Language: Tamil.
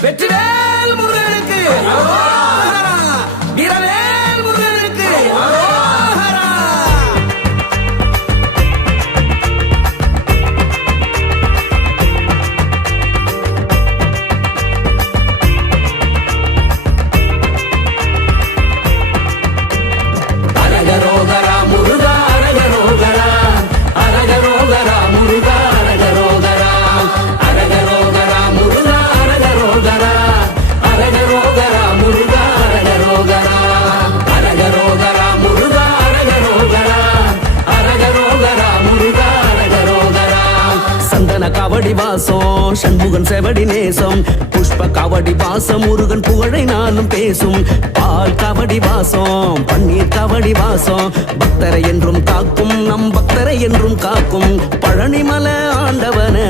வெற்றிவேல் காவடி வாசம் சண்முகன் செவடி நேசம். புஷ்ப காவடி வாசம் முருகன் புகழை நானும் பேசும். பால் காவடி வாசம் பன்னீர் காவடி வாசம். பக்தரை என்றும் காக்கும் நம் பக்தரை என்றும் காக்கும். பழனிமலை ஆண்டவன